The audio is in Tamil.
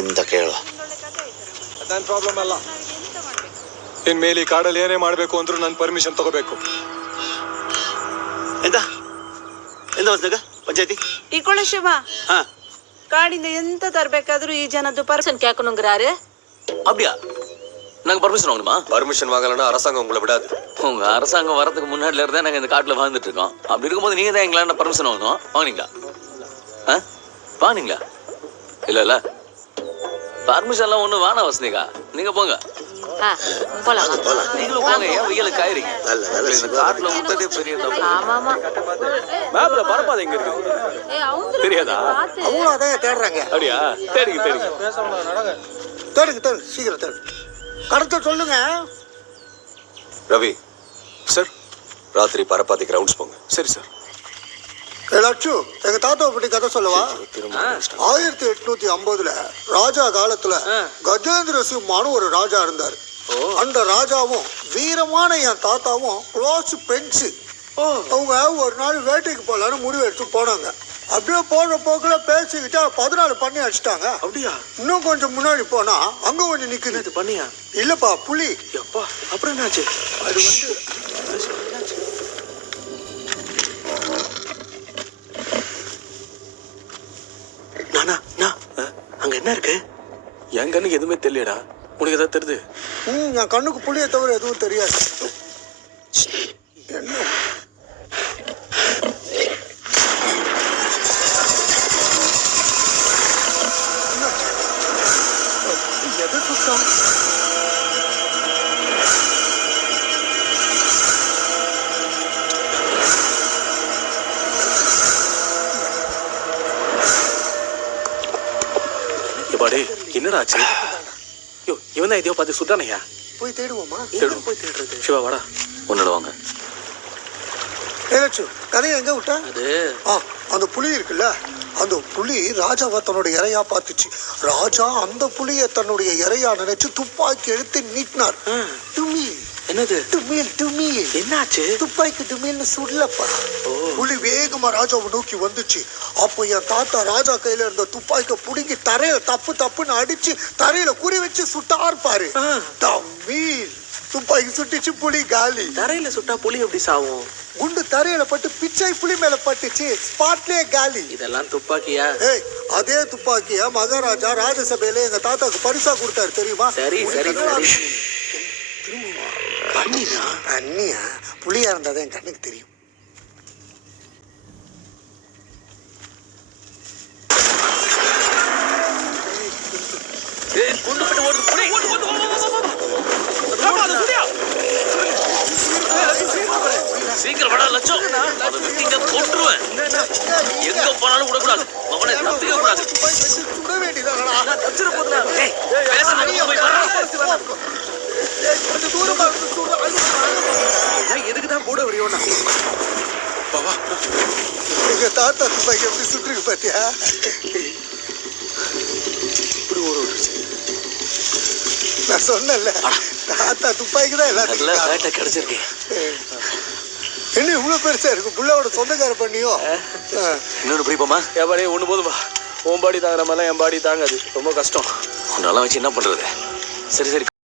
ಎಂತ ಕೇಳು ಅದೇನು ಪ್ರಾಬ್ಲಮ್ ಅಲ್ಲ. ಇನ್ಮೇಲೆ ಈ ಕಾಡಲ್ಲಿ ಏನೇ ಮಾಡಬೇಕು ಅಂದ್ರೂ ನನ್ನ ಪರ್ಮಿಷನ್ ತಗೋಬೇಕು. ಎಂತ ಎಂತ ವಸ್ತಾಗ ಪಂಚಾಯತಿ ಇಕೊಳ್ಳ ಶಿವ ಕಾಡಿಂದ ಎಂತ ತರಬೇಕಾದ್ರೂ ಈ ಜನದ್ದು ಪರ್ಮಿಷನ್ கேட்கணுங்கிறாரு. அப்படியா? நாங்க பர்மிஷன் வாங்கணுமா? பர்மிஷன் வாங்கலன்னா அரசாங்கம் உங்களை விடாது. உங்க அரசாங்கம் வரதுக்கு முன்னாடில இருந்தா நாங்க இந்த காட்டுல வாழ்ந்துட்டு இருக்கோம். அப்படி இருக்கும்போது நீங்க தான் எங்களாண்ட பர்மிஷன் வாங்கணும். வாங்கினீங்களா? வாங்கினீங்களா? இல்ல இல்ல பர்மிஷன் எல்லாம் ஒண்ணும் வேணாம் வசந்திகா, நீங்க போங்க. நீங்களும் போங்க. ஏன் வெயில காயறீங்க? இந்த காட்டுல முட்டதே பெரிய தப்பு. மேப்ல பரப்பாத எங்க இருக்கு தெரியாதா? அவங்களும் அதான் தேடுறாங்க. அப்படியா? தேடுங்க தேடுங்க தேடுங்க சீக்கிரம் தேடு. கடத்த சொல்லுங்க. ரவி சார், ராத்திரி பரப்பாதி கிரவுண்ட்ஸ் போங்க. சரி சார். லட்சு, எங்க தாத்தாவை பற்றி கதை சொல்லவா? 1850 ராஜா காலத்துல கஜேந்திர சிம்மானு ஒரு ராஜா இருந்தாரு. அந்த ராஜாவும் வீரமான என் தாத்தாவும் க்ளோஸ் ஃப்ரெண்ட்ஸ். அவங்க ஒரு நாள் வேட்டைக்கு போலான்னு முடிவு எடுத்து போனாங்க. அப்படியே போன போக்குல பேசிக்கிட்டா 14 பண்ணி அடிச்சிட்டாங்க. அப்படியா? இன்னும் கொஞ்சம் முன்னாடி போனா அங்க கொஞ்சம் நிக்குது. பண்ணியா? இல்லப்பா, புலி. அப்பா, அப்புறம் என்னாச்சு? அது வந்து நானா அங்க என்ன இருக்கு? என் கண்ணுக்கு எதுவுமே தெரியலடா. உனக்கு ஏதாவது தெரியுது? என் கண்ணுக்கு புளியை தவிர எதுவும் தெரியாது. என்ன எதை சுத்தம்? என்னடா ஆச்சு? இவன் தான் இதையோ பார்த்து சுட்டானையா? போய் தேடுவோமா? போய் தேடுறது. சிவா வாடா, ஒன்னோட வாங்க. ஏதாச்சு கதையை எங்க விட்டா? அது அந்த புலி இருக்குல்ல, அந்த புலி ராஜாவை தன்னோட இறையா பார்த்துச்சு. ராஜா அந்த புலியை தன்னுடைய இறையா நினைச்சு துப்பாக்கி எடுத்து நீட்டினார். டுமீல். என்னது? டுமீல். என்னாச்சு? துப்பாக்கி டுமீல்னு சுடலப்பா. புலி வேகமா ராஜாவை நோக்கி வந்துச்சு. அப்போ என் தாத்தா ராஜா கையில இருந்த துப்பாக்கியை புடுங்கி தரையில தப்புன்னு அடிச்சு தரையில குறி வச்சு சுட்டார்பாரு. டுமீல். துப்பாக்கி சுட்டிச்சு, புலி காலி. தரையில சுட்டா புலி எப்படி சாவும்? குண்டு தரையில பட்டு பிச்சை புலி மேல பட்டுச்சு, ஸ்பாட்லயே காலி. இதெல்லாம் துப்பாக்கியா? அதே துப்பாக்கியா மகாராஜா ராஜசபையில எங்க தாத்தாக்கு பரிசா கொடுத்தாரு தெரியுமா? சரி. அண்ணியா புலியா இருந்தாதான் என் கண்ணுக்கு தெரியும். சீக்கிரம் வடா லட்சம். அதை விட்டீங்க கொன்றுவேன். எங்க போனாலும் விடக்கூடாது. அவனை தப்பிக்க கூடாது. சுட வேண்டியதான். எதுக்குதான் கூட வரையோண்ணா? எங்க தாத்தா துப்பாக்கி எப்படி சுட்டுருக்கு பாத்தியா? இப்படி ஒரு நான் சொன்னேன்ல, தாத்தா துப்பாக்கி தான் எல்லாத்துக்கும் கிடைச்சிருக்கு. என்ன இவ்வளவு பெருசா இருக்கு? புள்ளாவோட சொந்தக்கார பண்ணியோ? இன்னொன்று பிடிப்போமா? என் பாடி ஒண்ணு போதுமா? உன் பாடி தாங்குற மாதிரிலாம் என் பாடி தாங்காது. ரொம்ப கஷ்டம். உன்னால வச்சு என்ன பண்றது? சரி